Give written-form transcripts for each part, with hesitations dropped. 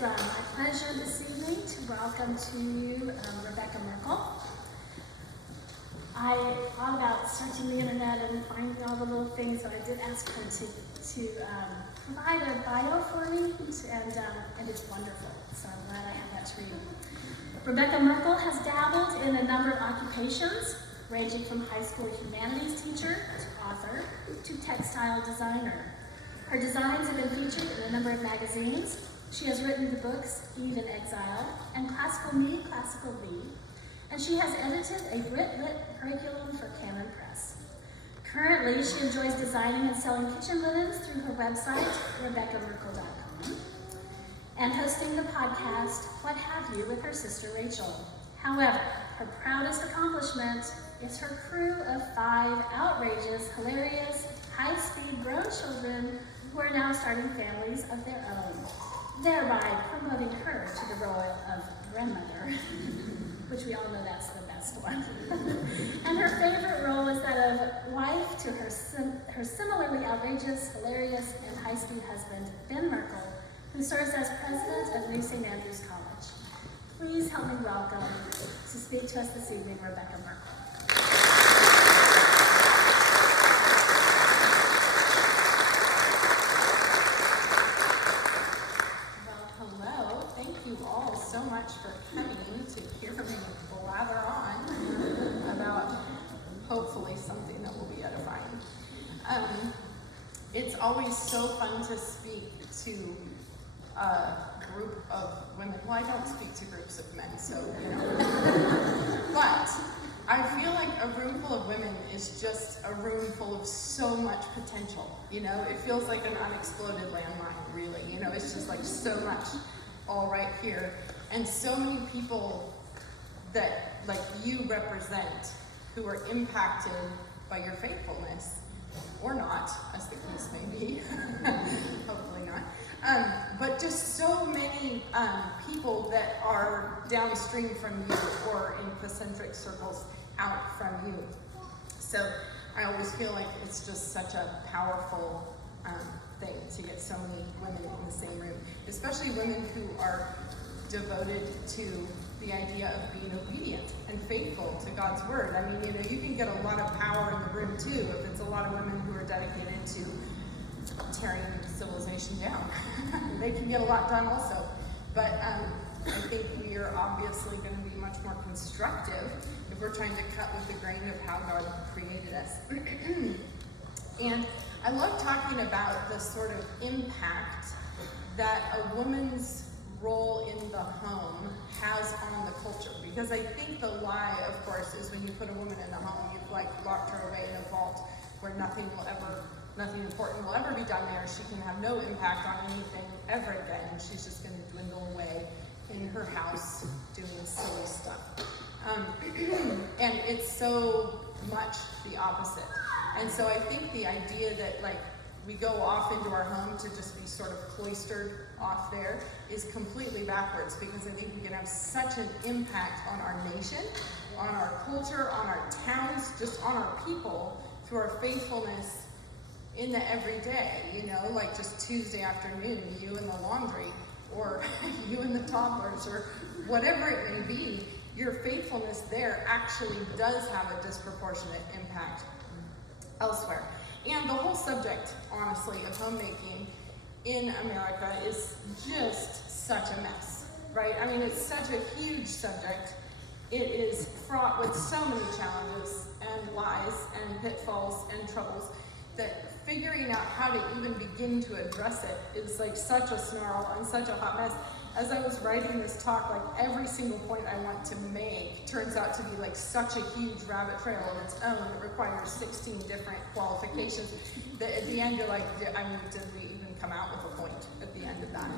is my pleasure this evening to welcome to you Rebekah Merkle. I thought about searching the internet and finding all the little things, but I did ask her to provide a bio for me, and it's wonderful, so I'm glad I have that to read. Rebekah Merkle has dabbled in a number of occupations, ranging from high school humanities teacher to author to textile designer. Her designs have been featured in a number of magazines. She has written the books Eve in Exile and Classical Me, Classical Thee, and she has edited a Brit-Lit curriculum for Canon Press. Currently, she enjoys designing and selling kitchen linens through her website, RebekahMerkle.com, and hosting the podcast, What Have You, with her sister Rachel. However, her proudest accomplishment is her crew of 5 outrageous, hilarious, high-speed grown children who are now starting families of their own, thereby promoting her to the role of grandmother, which we all know that's the best one. And her favorite role is that of wife to her similarly outrageous, hilarious, and high-speed husband, Ben Merkle, who serves as president of New St. Andrews College. Please help me welcome to speak to us this evening, Rebekah Merkle. So much for coming to hear me blather on about hopefully something that will be edifying. It's always so fun to speak to a group of women. Well, I don't speak to groups of men, so you know. But I feel like a room full of women is just a room full of so much potential. You know, it feels like an unexploded landmine, really. You know, it's just like so much all right here. And so many people that, like you represent, who are impacted by your faithfulness, or not, as the case may be, hopefully not. But just so many people that are downstream from you, or in concentric circles out from you. So I always feel like it's just such a powerful thing to get so many women in the same room, especially women who are devoted to the idea of being obedient and faithful to God's word. I mean, you know, you can get a lot of power in the room too if it's a lot of women who are dedicated to tearing civilization down. They can get a lot done also. But I think we are obviously going to be much more constructive if we're trying to cut with the grain of how God created us. And I love talking about the sort of impact that a woman's role in the home has on the culture, because I think the lie, of course, is when you put a woman in the home, you've like locked her away in a vault where nothing important will ever be done there. She can have no impact on anything ever again. She's just going to dwindle away in her house doing silly stuff. And it's so much the opposite. And so I think the idea that like we go off into our home to just be sort of cloistered off there is completely backwards, because I think we can have such an impact on our nation, on our culture, on our towns, just on our people through our faithfulness in the everyday, you know, like just Tuesday afternoon, you in the laundry, or you and the toddlers, or whatever it may be, your faithfulness there actually does have a disproportionate impact elsewhere. And the whole subject, honestly, of homemaking in America is just such a mess, right? I mean, it's such a huge subject. It is fraught with so many challenges and lies and pitfalls and troubles that figuring out how to even begin to address it is like such a snarl and such a hot mess. As I was writing this talk, like every single point I want to make turns out to be like such a huge rabbit trail of its own. It requires 16 different qualifications that at the end you're like, I mean, did we even come out with a point at the end of that?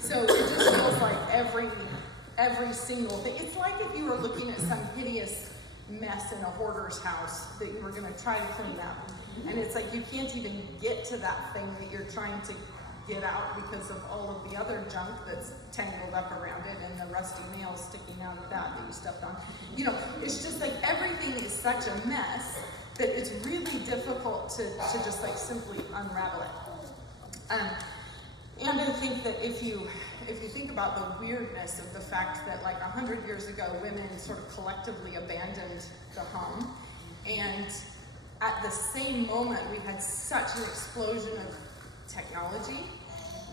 So it just feels like every single thing. It's like if you were looking at some hideous mess in a hoarder's house that you were going to try to clean up. And it's like you can't even get to that thing that you're trying to get out because of all of the other junk that's tangled up around it and the rusty nails sticking out of that you stepped on. You know, it's just like everything is such a mess that it's really difficult to just like simply unravel it. And I think that if you think about the weirdness of the fact that like 100 years ago, women sort of collectively abandoned the home, and at the same moment we had such an explosion of technology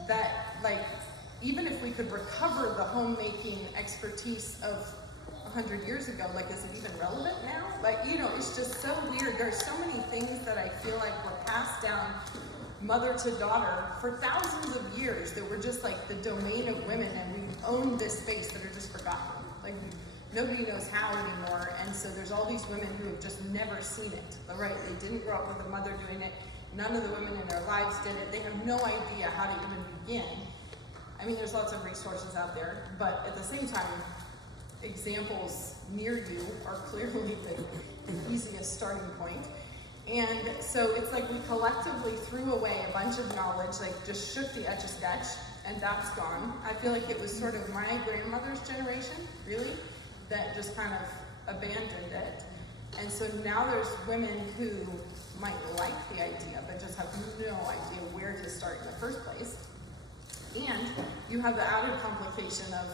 that like even if we could recover the homemaking expertise of 100 years ago, like is it even relevant now? Like, you know, it's just so weird. There's so many things that I feel like were passed down mother to daughter for thousands of years that were just like the domain of women, and we own this space that are just forgotten. Like nobody knows how anymore, and so there's all these women who have just never seen it, right? They didn't grow up with a mother doing it. None of the women in their lives did it. They have no idea how to even begin. I mean, there's lots of resources out there, but at the same time, examples near you are clearly the easiest starting point. And so it's like we collectively threw away a bunch of knowledge, like just shook the Etch-a-Sketch, and that's gone. I feel like it was sort of my grandmother's generation, really, that just kind of abandoned it. And so now there's women who might like the idea, but just have no idea where to start in the first place. And you have the added complication of,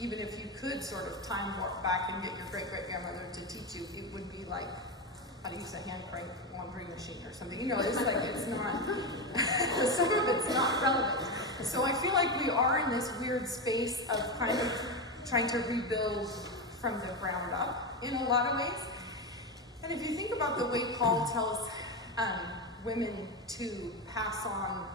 even if you could sort of time warp back and get your great-great-grandmother to teach you, it would be like how to use a hand crank laundry machine or something. You know, it's like, it's not, some of it's not relevant. So I feel like we are in this weird space of kind of trying to rebuild from the ground up in a lot of ways. And if you think about the way Paul tells women to pass on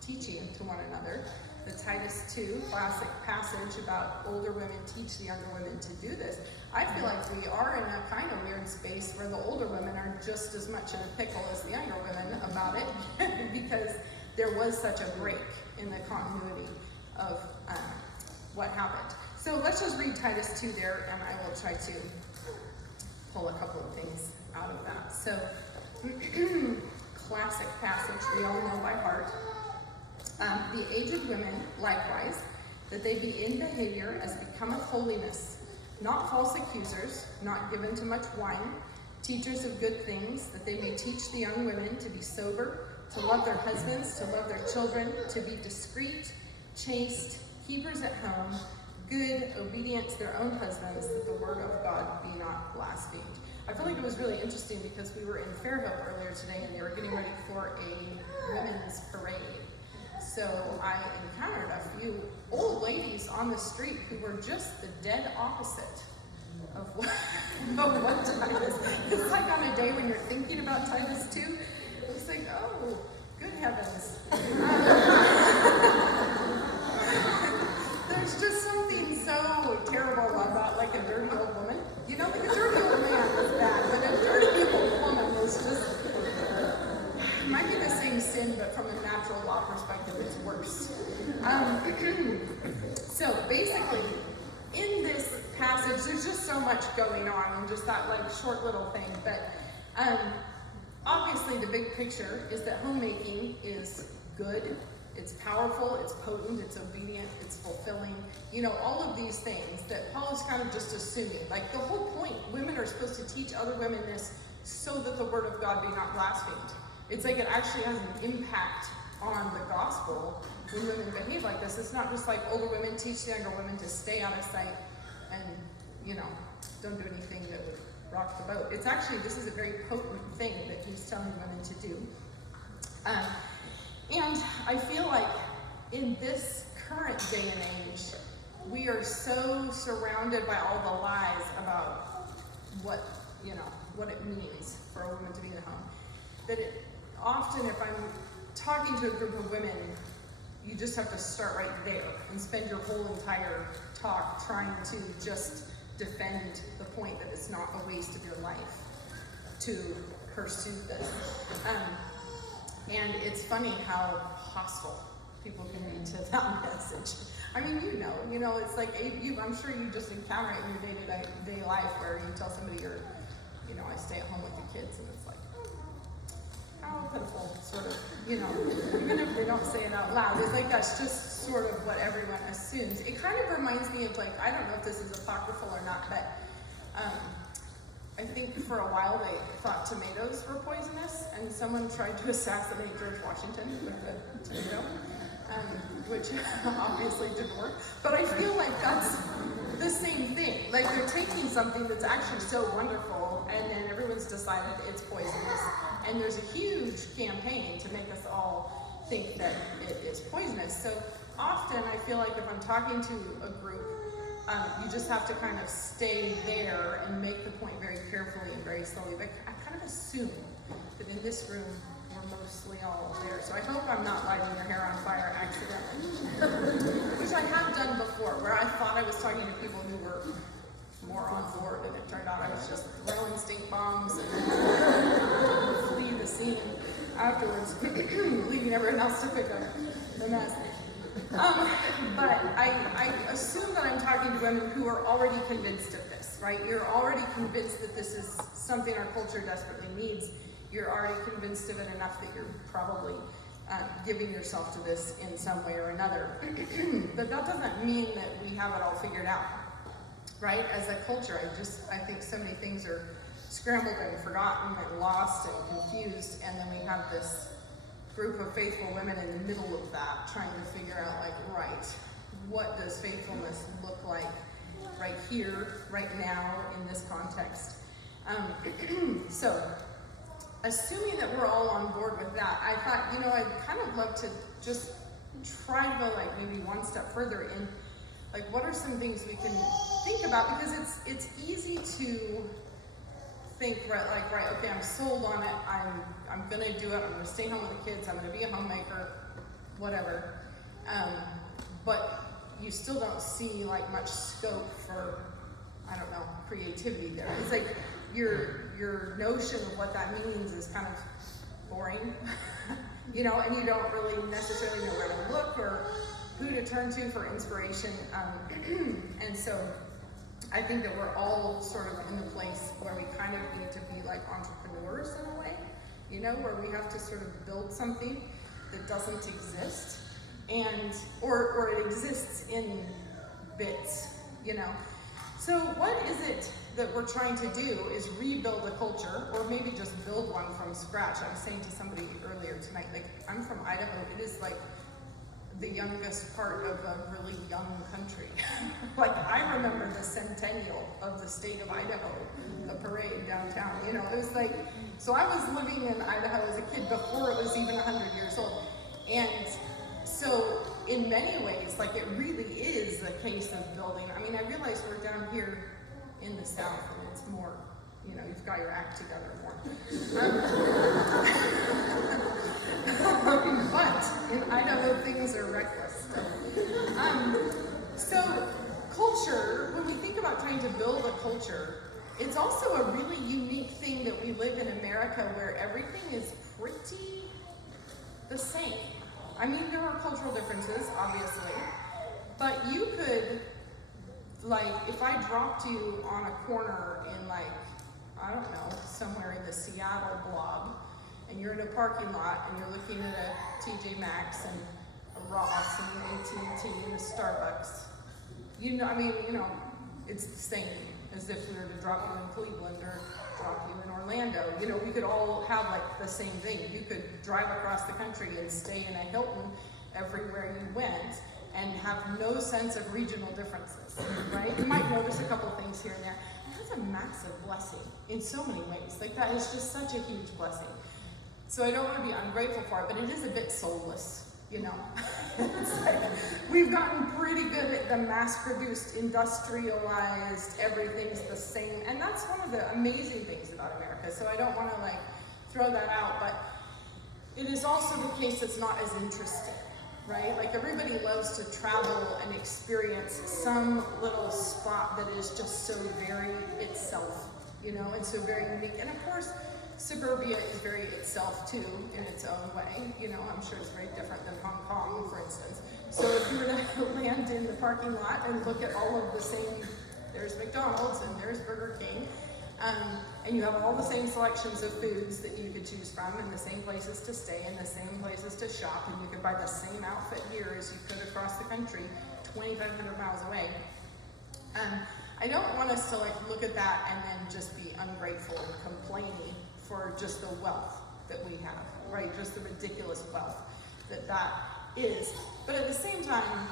teaching to one another, the Titus 2 classic passage about older women teach the younger women to do this. I feel like we are in a kind of weird space where the older women are just as much in a pickle as the younger women about it because there was such a break in the continuity of what happened. So let's just read Titus 2 there, and I will try to pull a couple of things out of that. So, classic passage we all know by heart. The aged women, likewise, that they be in behavior as becometh holiness, not false accusers, not given to much wine, teachers of good things, that they may teach the young women to be sober, to love their husbands, to love their children, to be discreet, chaste, keepers at home, good, obedient to their own husbands, that the word of God be not blasphemed. I feel like it was really interesting because we were in Fairhope earlier today and they were getting ready for a women's parade. So I encountered a few old ladies on the street who were just the dead opposite of what Titus. It's like on a day when you're thinking about Titus 2, it's like, oh, good heavens. There's just something so terrible about like a dirty old woman. You know, like a dirty old man is bad, but a dirty old woman is just, it might be the same sin, but from a natural law perspective, it's worse. So basically, in this passage, there's just so much going on in just that like short little thing. But obviously, the big picture is that homemaking is good. It's powerful, it's potent, it's obedient, it's fulfilling. You know, all of these things that Paul is kind of just assuming. Like the whole point, women are supposed to teach other women this so that the word of God be not blasphemed. It's like it actually has an impact on the gospel when women behave like this. It's not just like older women teach the younger women to stay out of sight and, you know, don't do anything that would rock the boat. It's actually, this is a very potent thing that he's telling women to do. And I feel like in this current day and age, we are so surrounded by all the lies about what, you know, what it means for a woman to be in the home, that it often, if I'm talking to a group of women, you just have to start right there and spend your whole entire talk trying to just defend the point that it's not a waste of your life to pursue this. And it's funny how hostile people can be to that message. I mean, you know, it's like, I'm sure you just encounter it in your day-to-day life where you tell somebody you're, you know, I stay at home with the kids, and it's like, oh, how pitiful, sort of, you know, even if they don't say it out loud. It's like that's just sort of what everyone assumes. It kind of reminds me of like, I don't know if this is apocryphal or not, but I think for a while they thought tomatoes were poisonous, and someone tried to assassinate George Washington with a tomato, which obviously didn't work. But I feel like that's the same thing. Like they're taking something that's actually so wonderful, and then everyone's decided it's poisonous. And there's a huge campaign to make us all think that it is poisonous. So often I feel like if I'm talking to a group, you just have to kind of stay there and make the point very carefully and very slowly. But I kind of assume that in this room, we're mostly all there. So I hope I'm not lighting your hair on fire accidentally. Which I have done before, where I thought I was talking to people who were more on board, and it turned out I was just throwing stink bombs and flee the scene afterwards, leaving everyone else to pick up the mess. But I assume that I'm talking to women who are already convinced of this, right? You're already convinced that this is something our culture desperately needs. You're already convinced of it enough that you're probably giving yourself to this in some way or another. But that doesn't mean that we have it all figured out, right? As a culture, I think so many things are scrambled and forgotten and lost and confused, and then we have this group of faithful women in the middle of that, trying to figure out, like, right, what does faithfulness look like right here, right now, in this context? So, assuming that we're all on board with that, I thought, I'd kind of love to just try to go, like, maybe one step further in, like, what are some things we can think about? Because it's easy to think, right, okay, I'm sold on it, I'm gonna do it, I'm gonna stay home with the kids, I'm gonna be a homemaker, whatever. But you still don't see like much scope for, I don't know, creativity there. It's like your notion of what that means is kind of boring, and you don't really necessarily know where to look or who to turn to for inspiration. And so I think that we're all sort of in the place where we kind of need to be like entrepreneurs in a way, where we have to sort of build something that doesn't exist, or it exists in bits, So what is it that we're trying to do is rebuild a culture, or maybe just build one from scratch. I was saying to somebody earlier tonight, like, I'm from Idaho. It is like the youngest part of a really young country. Like, I remember the centennial of the state of Idaho, the parade downtown, it was like, so I was living in Idaho as a kid before it was even 100 years old. And so in many ways, like, it really is the case of building. I mean, I realize we're down here in the South and it's more, you've got your act together more. But in Idaho, things are reckless. So culture, when we think about trying to build a culture, it's also a really unique thing that we live in America where everything is pretty the same. I mean, there are cultural differences, obviously, but you could, like, if I dropped you on a corner in, like, I don't know, somewhere in the Seattle blob, and you're in a parking lot and you're looking at a TJ Maxx and a Ross and an AT&T and a Starbucks, it's the same as if we were to drop you in Cleveland or drop you in Orlando. We could all have like the same thing. You could drive across the country and stay in a Hilton everywhere you went and have no sense of regional differences, right? You might notice a couple things here and there. That's a massive blessing in so many ways. Like, that is just such a huge blessing. So I don't want to be ungrateful for it, but it is a bit soulless, It's like, we've gotten pretty good at the mass-produced, industrialized, everything's the same, and that's one of the amazing things about America, so I don't want to, like, throw that out, but it is also the case that's not as interesting, right? Like, everybody loves to travel and experience some little spot that is just so very itself, and so very unique, and of course, suburbia is very itself too, in its own way. I'm sure it's very different than Hong Kong, for instance. So if you were to land in the parking lot and look at all of the same, there's McDonald's and there's Burger King, and you have all the same selections of foods that you could choose from, and the same places to stay, and the same places to shop, and you could buy the same outfit here as you could across the country, 2,500 miles away. I don't want us to look at that and then just be ungrateful and complaining for just the wealth that we have, right? Just the ridiculous wealth that is. But at the same time,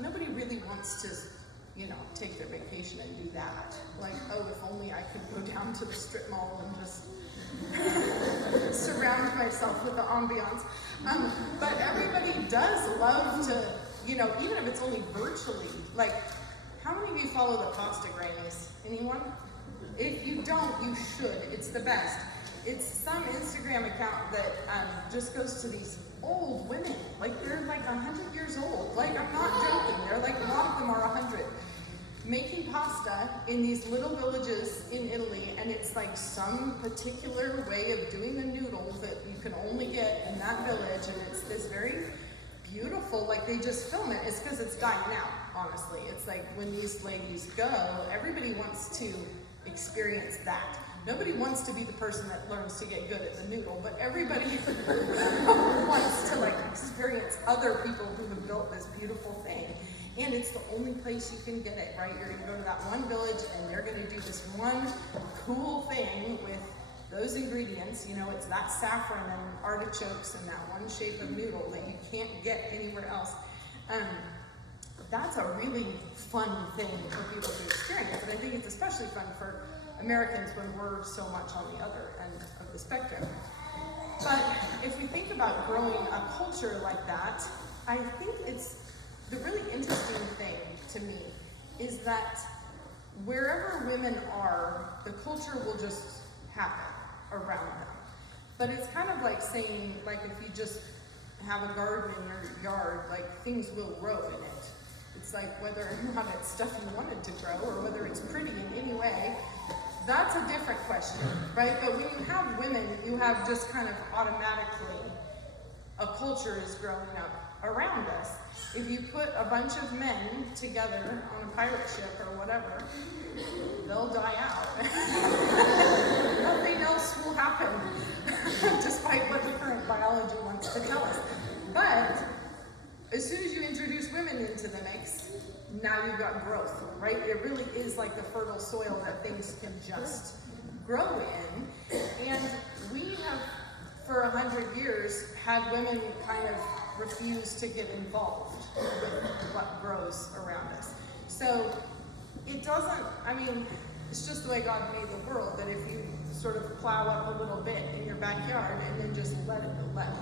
nobody really wants to, take their vacation and do that. Like, oh, if only I could go down to the strip mall and just surround myself with the ambiance. But everybody does love to, even if it's only virtually. Like, how many of you follow the pasta grannies? Anyone? If you don't, you should. It's the best. It's some Instagram account that just goes to these old women. Like, they're like 100 years old. Like, I'm not joking. They're like, a lot of them are 100. Making pasta in these little villages in Italy, and it's like some particular way of doing the noodle that you can only get in that village, and it's this very beautiful, like they just film it. It's because it's dying out, honestly. It's like when these ladies go, everybody wants to experience that. Nobody wants to be the person that learns to get good at the noodle, but everybody wants to like experience other people who have built this beautiful thing. And it's the only place you can get it, right? You're gonna go to that one village and they're gonna do this one cool thing with those ingredients. It's that saffron and artichokes and that one shape of noodle that you can't get anywhere else. That's a really fun thing for people to experience. And I think it's especially fun for Americans when we're so much on the other end of the spectrum. But if we think about growing a culture like that, I think it's the really interesting thing to me is that wherever women are, the culture will just happen around them. But it's kind of like saying, like if you just have a garden in your yard, like things will grow in it. It's like whether or not it's stuff you wanted to grow or whether it's pretty in any way, that's a different question, right? But when you have women, you have just kind of automatically a culture is growing up around us. If you put a bunch of men together on a pirate ship or whatever, they'll die out. Nothing else will happen, despite what the current biology wants to tell us. But as soon as you introduce women into the mix, now you've got growth, right? It really is like the fertile soil that things can just grow in. And we have, for 100 years, had women kind of refuse to get involved with what grows around us. So it doesn't, it's just the way God made the world, that if you sort of plow up a little bit in your backyard and then just let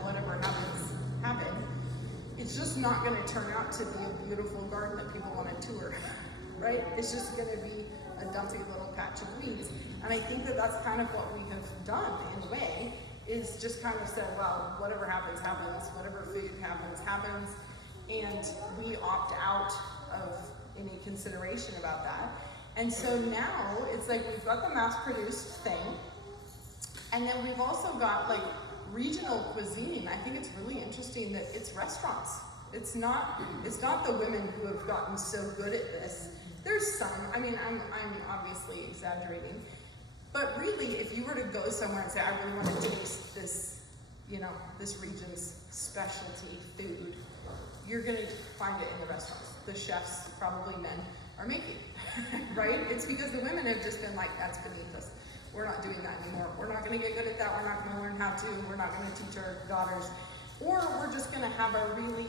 whatever happens happen, it's just not going to turn out to be a beautiful garden that people want to tour, right? It's just going to be a dumpy little patch of weeds. And I think that that's kind of what we have done in a way, is just kind of said, well, whatever happens, happens, whatever food happens, happens, and we opt out of any consideration about that. And so now it's like we've got the mass-produced thing, and then we've also got like regional cuisine. I think it's really interesting that it's restaurants. It's not the women who have gotten so good at this. There's some, I'm obviously exaggerating, but really, if you were to go somewhere and say, I really want to taste this, this region's specialty food, you're going to find it in the restaurants. The chefs, probably men, are making, right? It's because the women have just been like, that's beneath us. We're not doing that anymore. We're not going to get good at that. We're not going to learn how to. We're not going to teach our daughters. Or we're just going to have a really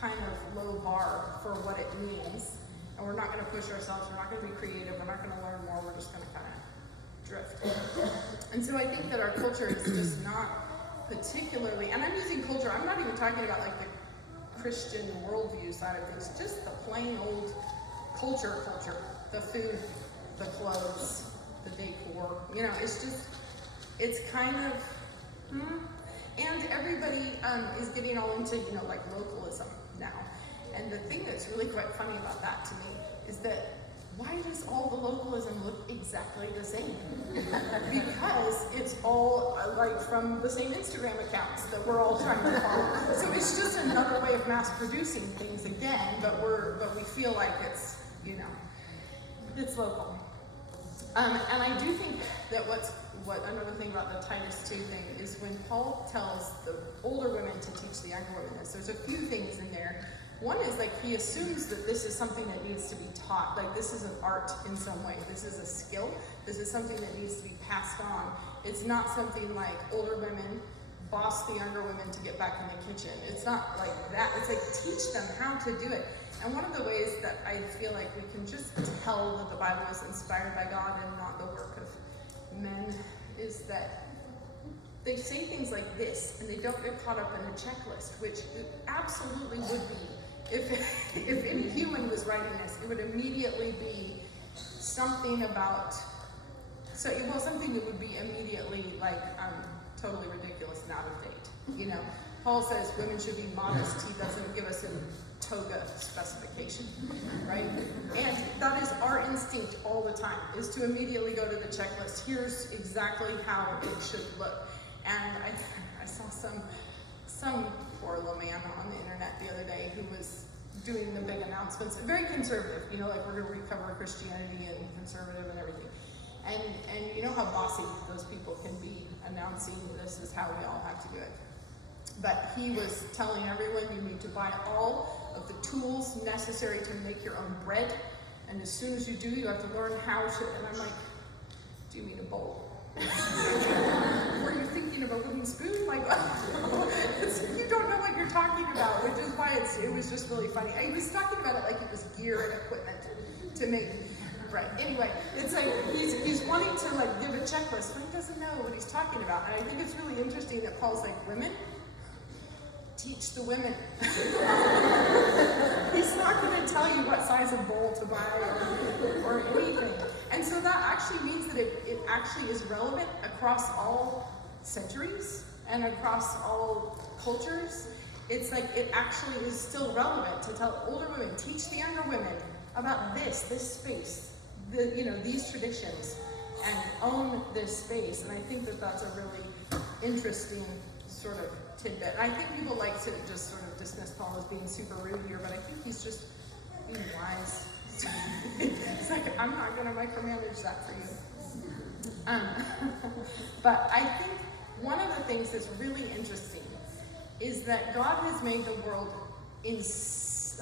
kind of low bar for what it means. And we're not going to push ourselves. We're not going to be creative. We're not going to learn more. We're just going to kind of drift. And so I think that our culture is just not particularly, and I'm using culture, I'm not even talking about like the Christian worldview side of things, just the plain old culture, the food, the clothes, the decor, it's kind of, and everybody is getting all into, like localism now. And the thing that's really quite funny about that to me is that why does all the localism look exactly the same? Because it's all like from the same Instagram accounts that we're all trying to follow. So it's just another way of mass producing things again, but we feel like it's, it's local. And I do think that another thing about the Titus 2 thing is when Paul tells the older women to teach the younger women this, there's a few things in there. One is like he assumes that this is something that needs to be taught, like this is an art in some way. This is a skill. This is something that needs to be passed on. It's not something like older women boss the younger women to get back in the kitchen. It's not like that. It's like teach them how to do it. And one of the ways that I feel like we can just tell that the Bible is inspired by God and not the work of men is that they say things like this, and they don't get caught up in a checklist, which it absolutely would be. If any human was writing this, it would immediately be something about, something that would be immediately like totally ridiculous and out of date. You know, Paul says women should be modest. He doesn't give us a toga specification, right? And that is our instinct all the time, is to immediately go to the checklist. Here's exactly how it should look. And I saw some poor little man on the internet the other day who was doing the big announcements, very conservative, you know, like we're going to recover Christianity and conservative and everything. And you know how bossy those people can be, announcing this is how we all have to do it. But he was telling everyone you need to buy all of the tools necessary to make your own bread. And as soon as you do, you have to learn how to, and I'm like, do you mean a bowl? Were you thinking of a wooden spoon? Like, you don't know what you're talking about, which is why it was just really funny. He was talking about it like it was gear and equipment to make bread. Anyway, it's like he's wanting to like give a checklist, but he doesn't know what he's talking about. And I think it's really interesting that Paul's like, women, teach the women. He's not going to tell you what size of bowl to buy or anything. And so that actually means that it actually is relevant across all centuries and across all cultures. It's like it actually is still relevant to tell older women, teach the younger women about this space, these traditions, and own this space. And I think that that's a really interesting sort of tidbit. I think people like to just sort of dismiss Paul as being super rude here, but I think he's just being wise. It's like, I'm not going to micromanage that for you. But I think one of the things that's really interesting is that God has made the world it's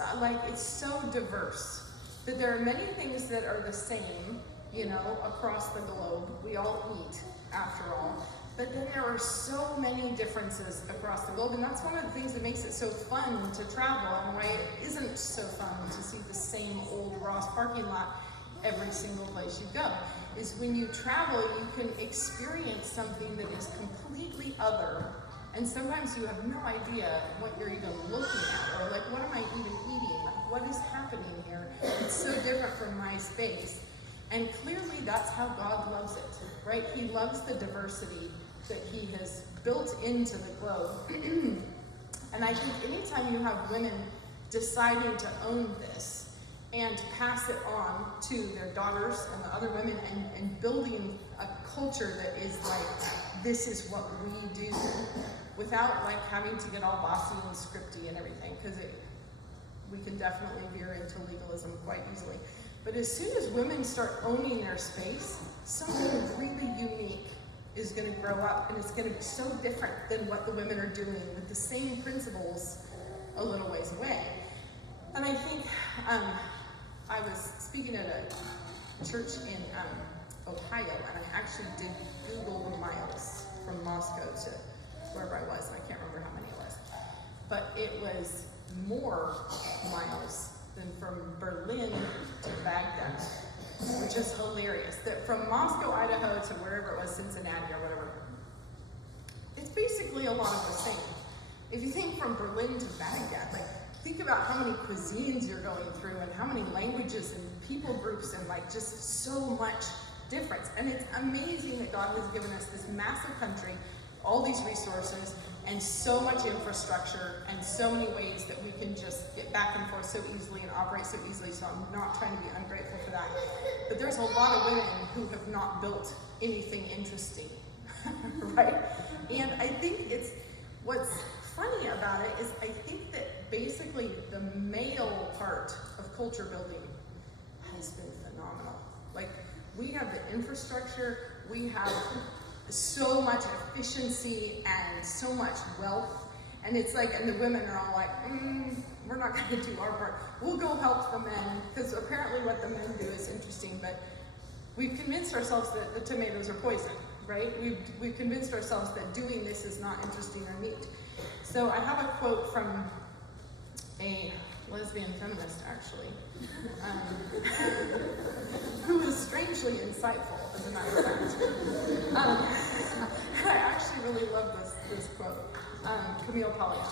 so diverse that there are many things that are the same, across the globe. We all eat, after all. But then there are so many differences across the globe, and that's one of the things that makes it so fun to travel, and why it isn't so fun to see the same old Ross parking lot every single place you go, is when you travel, you can experience something that is completely other, and sometimes you have no idea what you're even looking at, or like, what am I even eating? Like, what is happening here? It's so different from my space. And clearly that's how God loves it, right? He loves the diversity that he has built into the globe. And I think anytime you have women deciding to own this and pass it on to their daughters and the other women and building a culture that is like, this is what we do, without like having to get all bossy and scripty and everything, because we can definitely veer into legalism quite easily. But as soon as women start owning their space, something really unique is going to grow up, and it's going to be so different than what the women are doing with the same principles a little ways away. And I think I was speaking at a church in Ohio, and I actually did Google the miles from Moscow to wherever I was, and I can't remember how many it was. But it was more miles than from Berlin to Baghdad, which is hilarious. That from Moscow, Idaho to wherever it was, Cincinnati or whatever, it's basically a lot of the same. If you think from Berlin to Baghdad, like think about how many cuisines you're going through and how many languages and people groups and like just so much difference. And it's amazing that God has given us this massive country, all these resources, and so much infrastructure, and so many ways that we can just get back and forth so easily and operate so easily, so I'm not trying to be ungrateful for that. But there's a lot of women who have not built anything interesting, right? And I think what's funny about it is I think that basically the male part of culture building has been phenomenal. Like, we have the infrastructure, we have so much efficiency and so much wealth, and it's like, and the women are all like, we're not going to do our part. We'll go help the men, because apparently what the men do is interesting, but we've convinced ourselves that the tomatoes are poison, right? We've convinced ourselves that doing this is not interesting or neat. So I have a quote from a lesbian feminist, actually, who is strangely insightful, as a matter of fact. I actually really love this quote, Camille Paglia.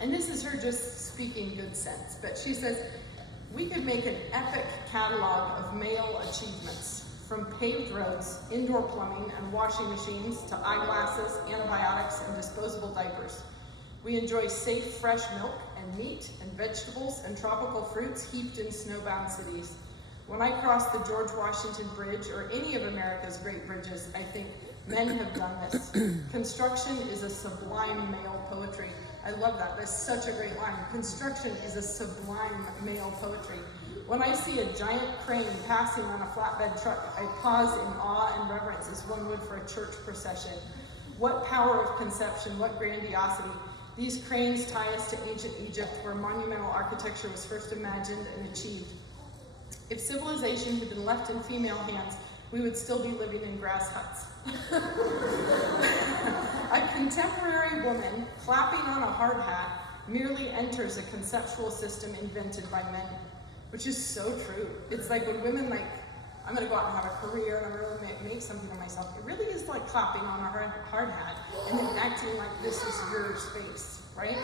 And this is her just speaking good sense, but she says, "We could make an epic catalog of male achievements, from paved roads, indoor plumbing, and washing machines to eyeglasses, antibiotics, and disposable diapers. We enjoy safe, fresh milk and meat and vegetables and tropical fruits heaped in snowbound cities. When I cross the George Washington Bridge or any of America's great bridges, I think men have done this. Construction is a sublime male poetry." I love that. That's such a great line. Construction is a sublime male poetry. When I see a giant crane passing on a flatbed truck, I pause in awe and reverence as one would for a church procession. What power of conception, what grandiosity. These cranes tie us to ancient Egypt, where monumental architecture was first imagined and achieved. If civilization had been left in female hands, we would still be living in grass huts. A contemporary woman clapping on a hard hat merely enters a conceptual system invented by men, which is so true. It's like when women I'm gonna go out and have a career and I'm gonna make something of myself. It really is like clapping on a hard hat and then acting like this is your space, right?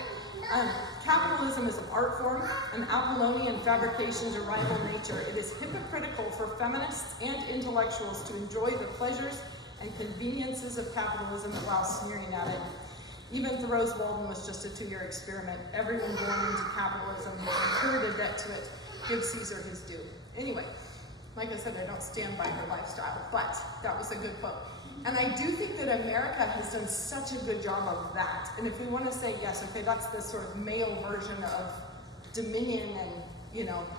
Capitalism is an art form, an Apollonian fabrication to rival nature. It is hypocritical for feminists and intellectuals to enjoy the pleasures and conveniences of capitalism while sneering at it. Even Thoreau's Walden was just a 2-year experiment. Everyone born into capitalism incurred a debt to it. Give Caesar his due. Anyway, like I said, I don't stand by her lifestyle, but that was a good quote. And I do think that America has done such a good job of that. And if we want to say, yes, okay, that's the sort of male version of dominion and,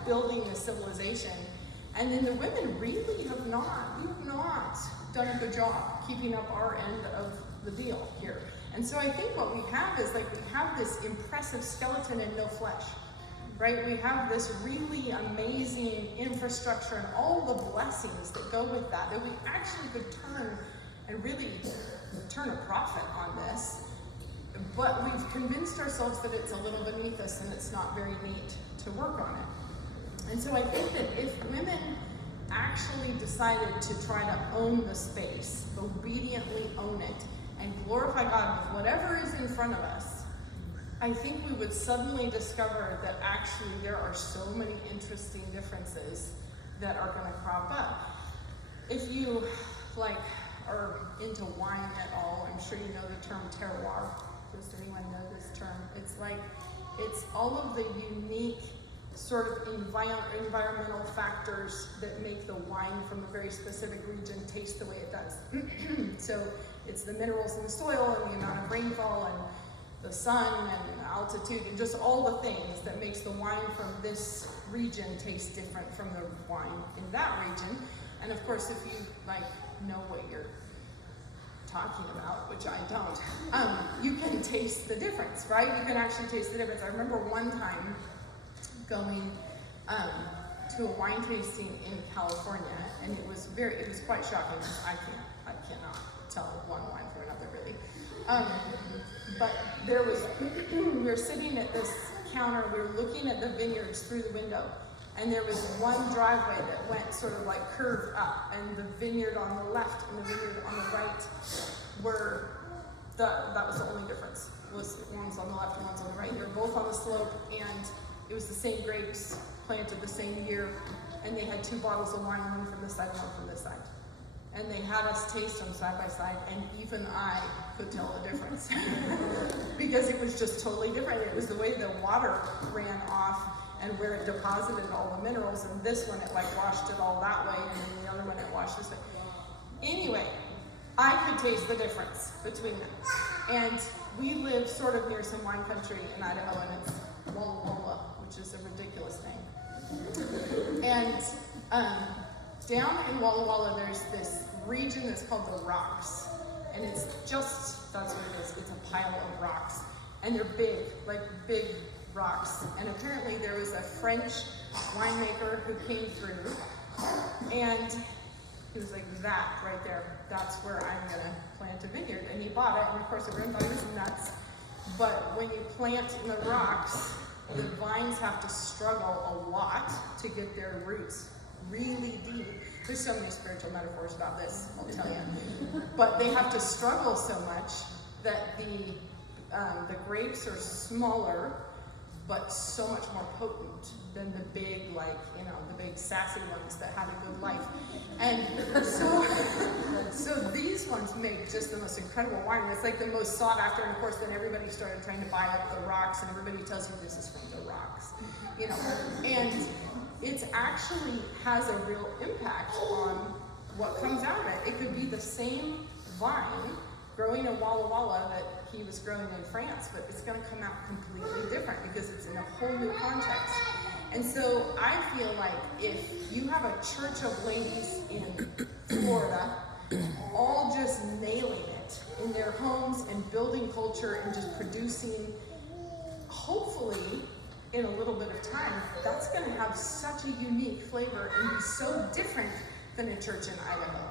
building the civilization. And then the women really have not done a good job keeping up our end of the deal here. And so I think what we have is we have this impressive skeleton and no flesh, right? We have this really amazing infrastructure and all the blessings that go with that we actually could turn and really turn a profit on this. But we've convinced ourselves that it's a little beneath us and it's not very neat to work on it. And so I think that if women actually decided to try to own the space, obediently own it, and glorify God with whatever is in front of us, I think we would suddenly discover that actually there are so many interesting differences that are going to crop up. If you are into wine at all, I'm sure you know the term terroir. Does anyone know this term? It's all of the unique sort of environmental factors that make the wine from a very specific region taste the way it does. So it's the minerals in the soil and the amount of rainfall and the sun and altitude and just all the things that makes the wine from this region taste different from the wine in that region. And of course, if you know what you're talking about, which I don't, you can taste the difference, right? You can actually taste the difference. I remember one time going to a wine tasting in California, and it was quite shocking because I cannot tell one wine from another really. But there was, we were sitting at this counter, we were looking at the vineyards through the window, and there was one driveway that went sort of curved up, and the vineyard on the left and the vineyard on the right that was the only difference, was one's on the left and one's on the right. They were both on the slope, and it was the same grapes planted the same year, and they had 2 bottles of wine, one from this side and one from this side. And they had us taste them side by side, and even I could tell the difference. Because it was just totally different. It was the way the water ran off and where it deposited all the minerals, and this one it washed it all that way, and then the other one it washed this way. Anyway, I could taste the difference between them. And we live sort of near some wine country in Idaho, and it's Walla Walla, which is a ridiculous name. And down in Walla Walla, there's this region that's called the Rocks. And it's just, that's what it is, it's a pile of rocks. And they're big, big rocks. And apparently there was a French winemaker who came through, and He was like, that right there, that's where I'm gonna plant a vineyard. And he bought it, and of course everyone thought he was nuts. But when you plant in the rocks, the vines have to struggle a lot to get their roots really deep. There's so many spiritual metaphors about this, I'll tell you. But they have to struggle so much that the grapes are smaller, but so much more potent than the big, like, you know, the big sassy ones that had a good life. And so these ones make just the most incredible wine. It's like the most sought after, and of course then everybody started trying to buy up the rocks, and everybody tells you this is from the rocks, you know. And it actually has a real impact on what comes out of it. It could be the same vine growing in Walla Walla that he was growing in France, but it's going to come out completely different because it's in a whole new context. And so I feel like if you have a church of ladies in Florida all just nailing it in their homes and building culture and just producing, hopefully in a little bit of time, that's going to have such a unique flavor and be so different than a church in Idaho,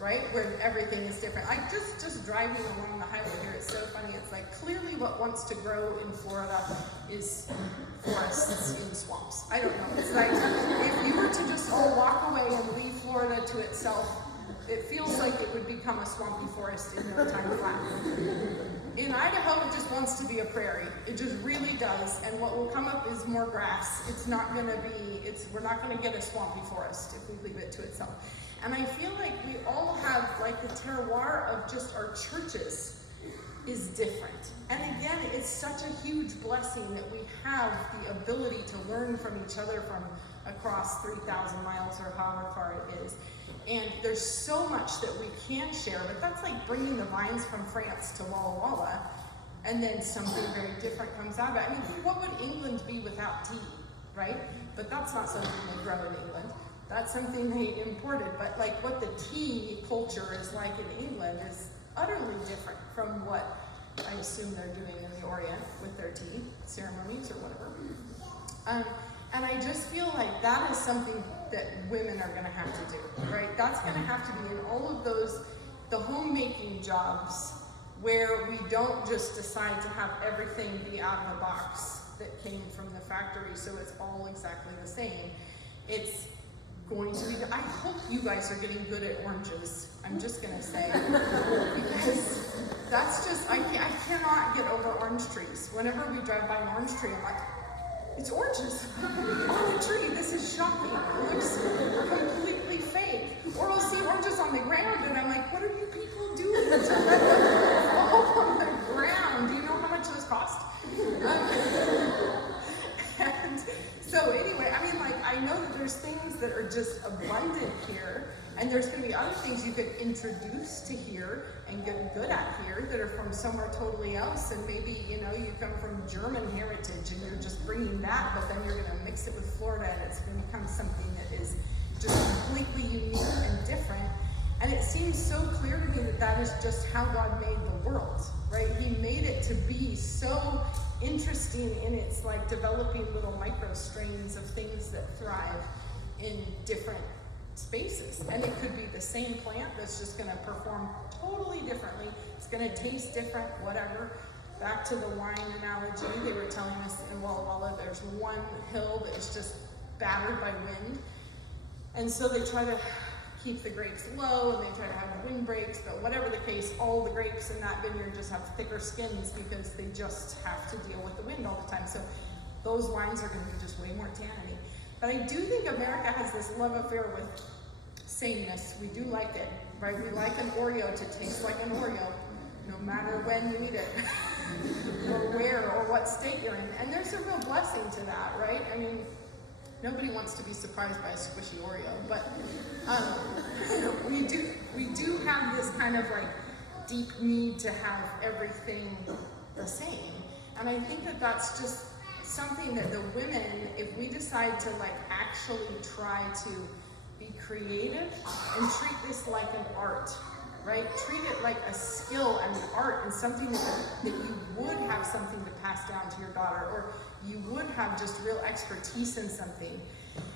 right? Where everything is different. Like just driving along the highway here, it's so funny. It's like clearly what wants to grow in Florida is forests in swamps. I don't know. It's like if you were to just all walk away and leave Florida to itself, it feels like it would become a swampy forest in no time flat. In Idaho, it just wants to be a prairie. It just really does. And what will come up is more grass. It's not going to be, we're not going to get a swampy forest if we leave it to itself. And I feel like we all have, like, the terroir of just our churches is different. And again, it's such a huge blessing that we have the ability to learn from each other from across 3,000 miles or however far it is. And there's so much that we can share, but that's like bringing the vines from France to Walla Walla, and then something very different comes out of it. I mean, what would England be without tea, right? But that's not something they grow in England. That's something they imported. But like what the tea culture is like in England is utterly different from what I assume they're doing in the Orient with their tea ceremonies or whatever. And I just feel like that is something that women are going to have to do, right? That's going to have to be in all of those, the homemaking jobs where we don't just decide to have everything be out of the box that came from the factory so it's all exactly the same. It's going to be, I hope you guys are getting good at oranges, I'm just going to say, because that's just, I cannot get over orange trees. Whenever we drive by an orange tree, I'm like, it's oranges on the tree. This is shocking. It looks completely fake. Or I'll see oranges on the ground and I'm like, what are you people doing to let them fall on the ground? Do you know how much those cost? And so anyway, I mean, like, I know that there's things that are just abundant here, and there's going to be other things you could introduce to here and get good at here that are from somewhere totally else. And maybe, you know, you come from German heritage and you're just bringing that, but then you're going to mix it with Florida and it's going to become something that is just completely unique and different. And it seems so clear to me that that is just how God made the world, right? He made it to be so interesting in its like developing little micro strains of things that thrive in different spaces. And it could be the same plant that's just going to perform totally differently. It's going to taste different, whatever. Back to the wine analogy, they were telling us in Walla Walla there's one hill that is just battered by wind. And so they try to keep the grapes low and they try to have wind breaks, but whatever the case, all the grapes in that vineyard just have thicker skins because they just have to deal with the wind all the time. So those wines are going to be just way more tanniny. But I do think America has this love affair with sameness. We do like it, right? We like an Oreo to taste like an Oreo, no matter when you eat it, or where, or what state you're in. And there's a real blessing to that, right? I mean, nobody wants to be surprised by a squishy Oreo, but we do have this kind of like deep need to have everything the same. And I think that that's just something that the women, if we decide to like actually try to be creative and treat this like an art, right? Treat it like a skill and an art and something that you would have something to pass down to your daughter, or you would have just real expertise in something.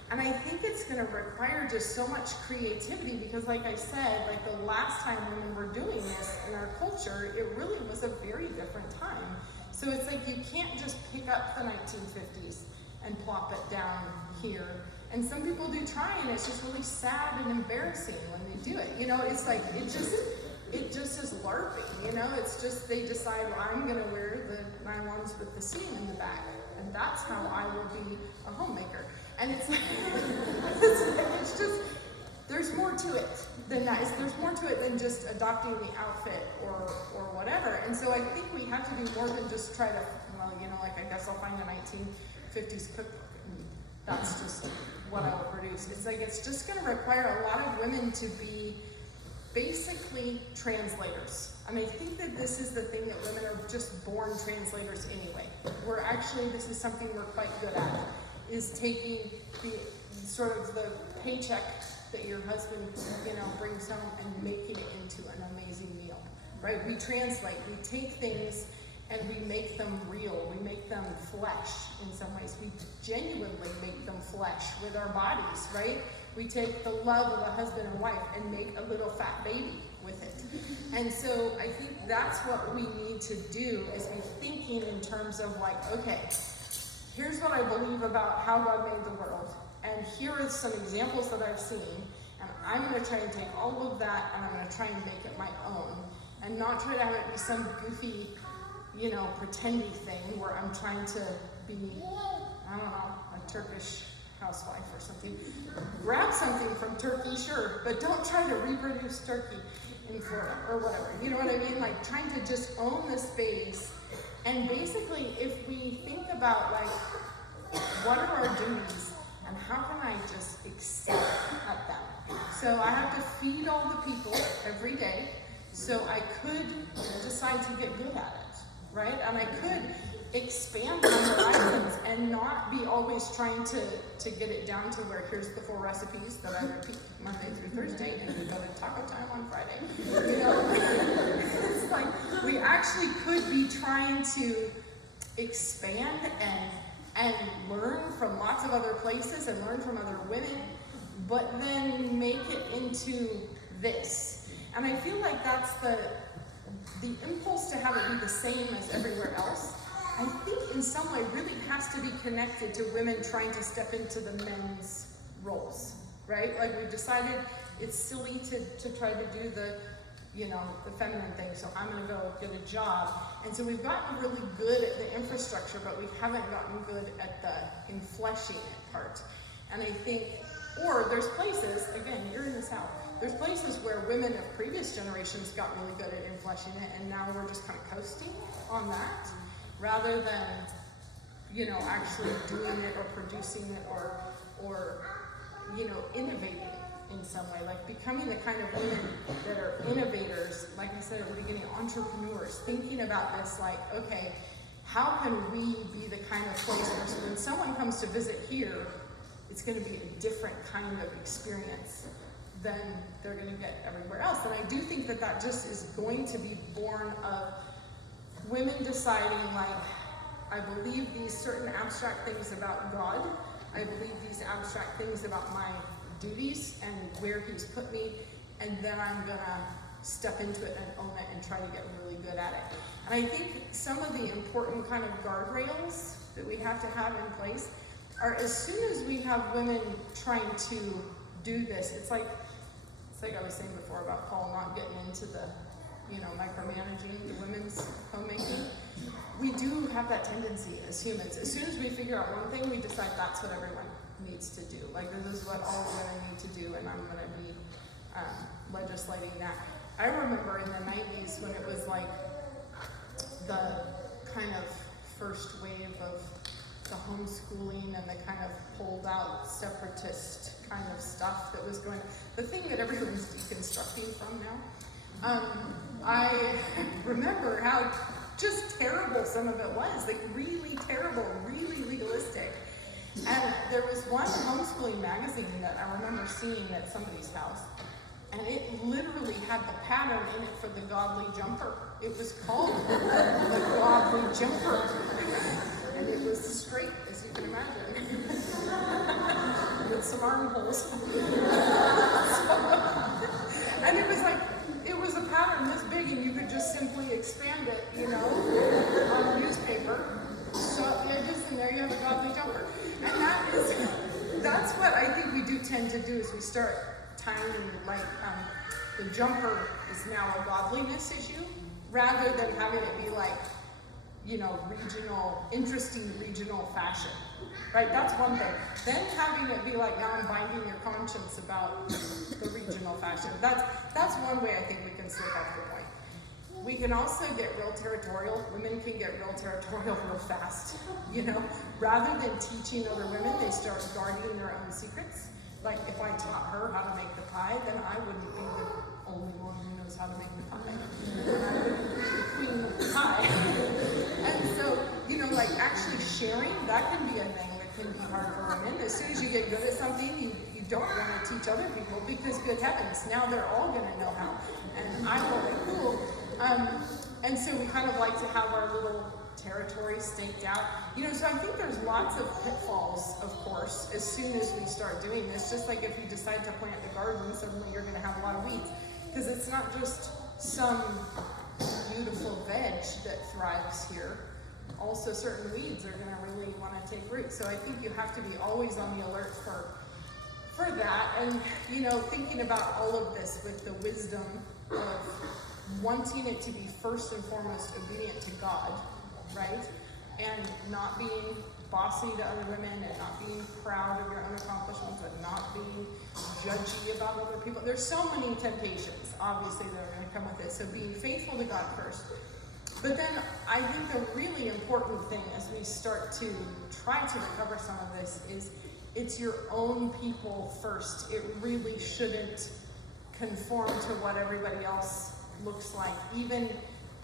And I think it's going to require just so much creativity because, like I said, like the last time women were doing this in our culture, it really was a very different time. So it's like you can't just pick up the 1950s and plop it down here. And some people do try, and it's just really sad and embarrassing when they do it. You know, it's like it just is LARPing. You know, it's just they decide, well, I'm going to wear the nylons with the seam in the back, and that's how I will be a homemaker. And it's like, it's just, there's more to it than that. There's more to it than just adopting the outfit or whatever. And so I think we have to do more than just try to, well, you know, like I guess I'll find a 1950s cookbook and that's just what I will produce. It's like, it's just going to require a lot of women to be basically translators. And I think that this is the thing that women are just born translators anyway. We're actually, this is something we're quite good at. Is taking the sort of the paycheck that your husband, you know, brings home and making it into an amazing meal, right? We translate, we take things and we make them real. We make them flesh in some ways. We genuinely make them flesh with our bodies, right? We take the love of a husband and wife and make a little fat baby with it. And so I think that's what we need to do is be thinking in terms of like, okay, here's what I believe about how God made the world, and here are some examples that I've seen, and I'm going to try and take all of that and I'm going to try and make it my own, and not try to have it be some goofy, you know, pretendy thing where I'm trying to be, I don't know, a Turkish housewife or something. Grab something from Turkey, sure, but don't try to reproduce Turkey in Florida or whatever. You know what I mean? Like trying to just own the space. And basically, if we think about like, what are our duties and how can I just excel at them? So I have to feed all the people every day, so I could decide to get good at it, right? And I could expand on the items and not be always trying to get it down to where here's the 4 recipes that I repeat Monday through Thursday and we go to taco time on Friday. You know, it's like we actually could be trying to expand and learn from lots of other places and learn from other women, but then make it into this. And I feel like that's the impulse to have it be the same as everywhere else. I think in some way really has to be connected to women trying to step into the men's roles, right? Like we decided it's silly to try to do the, you know, the feminine thing, so I'm gonna go get a job. And so we've gotten really good at the infrastructure, but we haven't gotten good at the infleshing it part. And I think, or there's places, again, you're in the South, there's places where women of previous generations got really good at infleshing it, and now we're just kind of coasting on that, rather than, you know, actually doing it or producing it or you know, innovating in some way, like becoming the kind of women that are innovators, like I said at the beginning, entrepreneurs, thinking about this like, okay, how can we be the kind of place where so when someone comes to visit here, it's going to be a different kind of experience than they're going to get everywhere else. And I do think that that just is going to be born of women deciding, like, I believe these certain abstract things about God, I believe these abstract things about my duties and where He's put me, and then I'm gonna step into it and own it and try to get really good at it. And I think some of the important kind of guardrails that we have to have in place are as soon as we have women trying to do this, it's like I was saying before about Paul not getting into the, you know, micromanaging the women's homemaking. We do have that tendency as humans. As soon as we figure out one thing, we decide that's what everyone needs to do. Like, this is what all women need to do, and I'm going to be legislating that. I remember in the 90s when it was like the kind of first wave of the homeschooling and the kind of pulled out separatist kind of stuff that was going, the thing that everyone's deconstructing from now. I remember how just terrible some of it was, like really terrible, really legalistic. And there was one homeschooling magazine that I remember seeing at somebody's house, and it literally had the pattern in it for the godly jumper. It was called the godly jumper, and it was straight, as you can imagine. With some armholes. And it was a pattern this big, and you could just simply expand it, on newspaper. So the edges, and there you have a godly jumper. And that's what I think we do tend to do, is we start tying, the jumper is now a godliness issue, rather than having it be interesting regional fashion, right? That's one thing. Then having it be now I'm binding your conscience about the regional fashion. That's one way I think we can slip off the point. We can also get real territorial. Women can get real territorial real fast, Rather than teaching other women, they start guarding their own secrets. Like, if I taught her how to make the pie, then I wouldn't be the only one who knows how to make the pie. And I wouldn't be the queen of the pie. And so, actually sharing, that can be a thing that can be hard for women. As soon as you get good at something, you don't want to teach other people, because good heavens, now they're all going to know how. And I'm really cool. And so we kind of like to have our little territory staked out. So I think there's lots of pitfalls, of course, as soon as we start doing this. Just like if you decide to plant the garden, suddenly you're going to have a lot of weeds. Because it's not just some beautiful veg that thrives here. Also, certain weeds are going to really want to take root. So I think you have to be always on the alert for that. And, thinking about all of this with the wisdom of wanting it to be first and foremost obedient to God, right? And not being bossy to other women, and not being proud of your own accomplishments, and not being judgy about other people. There's so many temptations, obviously, that are going to come with it. So being faithful to God first. But then I think the really important thing as we start to try to recover some of this is it's your own people first. It really shouldn't conform to what everybody else looks like. Even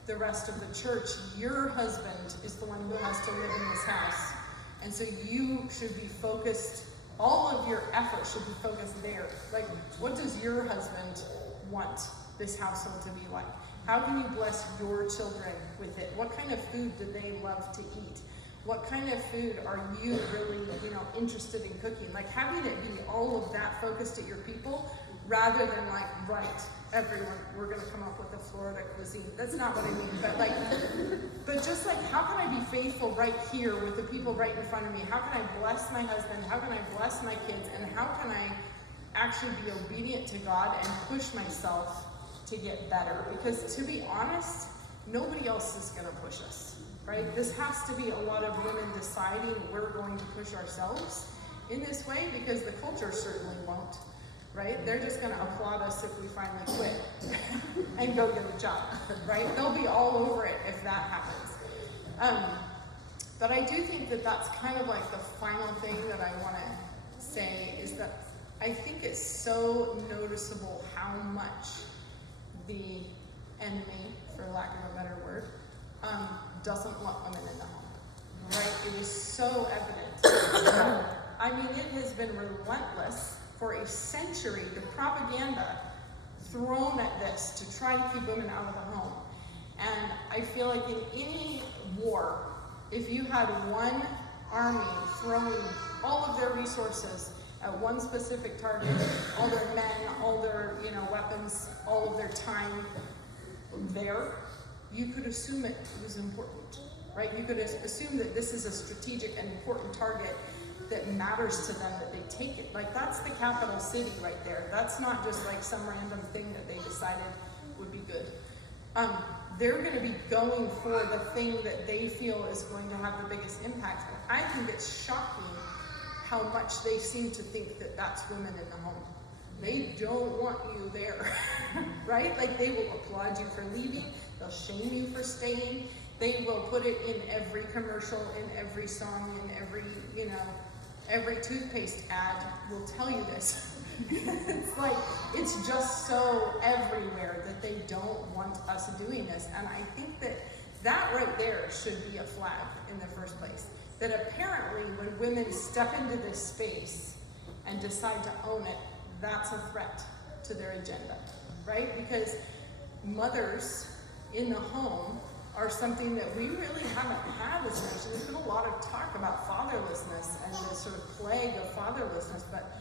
the rest of the church, your husband is the one who has to live in this house. And so you should be focused, all of your effort should be focused there. Like, what does your husband want this household to be like? How can you bless your children with it? What kind of food do they love to eat? What kind of food are you really, interested in cooking? Like, having it be all of that focused at your people, rather than right, everyone, we're going to come up with a Florida cuisine. That's not what I mean. But just how can I be faithful right here with the people right in front of me? How can I bless my husband? How can I bless my kids? And how can I actually be obedient to God and push myself to get better? Because to be honest, nobody else is going to push us, right? This has to be a lot of women deciding we're going to push ourselves in this way, because the culture certainly won't. Right? They're just going to applaud us if we finally quit and go get a job, right? They'll be all over it if that happens. But I do think that that's kind of the final thing that I want to say, is that I think it's so noticeable how much the enemy, for lack of a better word, doesn't want women in the home, right? It is so evident. It has been relentless. For a century, the propaganda thrown at this to try to keep women out of the home. And I feel like in any war, if you had one army throwing all of their resources at one specific target, all their men, all their weapons, all of their time there, you could assume it was important, right? You could assume that this is a strategic and important target that matters to them, that they take it. That's the capital city right there. That's not just some random thing that they decided would be good. They're going to be going for the thing that they feel is going to have the biggest impact. And I think it's shocking how much they seem to think that that's women in the home. They don't want you there, right? They will applaud you for leaving. They'll shame you for staying. They will put it in every commercial, in every song, in every, every toothpaste ad will tell you this. It's just so everywhere that they don't want us doing this. And I think that right there should be a flag in the first place. That apparently when women step into this space and decide to own it, that's a threat to their agenda, right? Because mothers in the home are something that we really haven't had as much. There's been a lot of talk about fatherlessness and the sort of plague of fatherlessness, but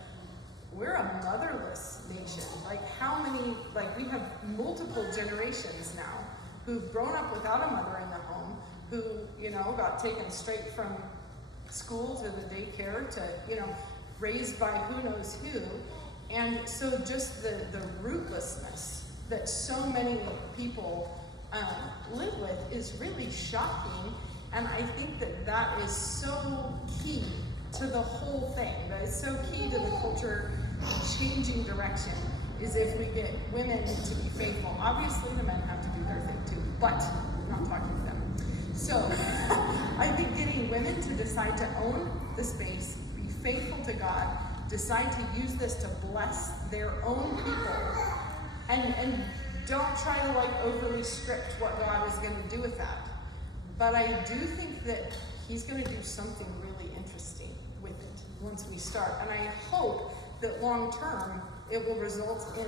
we're a motherless nation. Like how many, like we have multiple generations now who've grown up without a mother in the home, who, got taken straight from school to the daycare to, raised by who knows who. And so just the rootlessness that so many people live with is really shocking. And I think that is so key to the whole thing. That is so key to the culture changing direction, is if we get women to be faithful. Obviously the men have to do their thing too, but I'm not talking to them. So I think getting women to decide to own the space, be faithful to God, decide to use this to bless their own people, and don't try to overly script what God is going to do with that. But I do think that he's going to do something really interesting with it once we start. And I hope that long term it will result in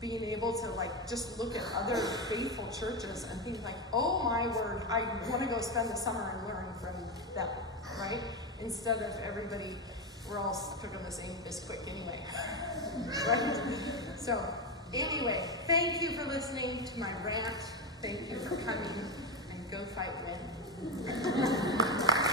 being able to just look at other faithful churches and think oh my word, I want to go spend the summer and learn from them, right? Instead of everybody, we're all stuck on the same as quick anyway, right? So anyway, thank you for listening to my rant. Thank you for coming, and go fight men.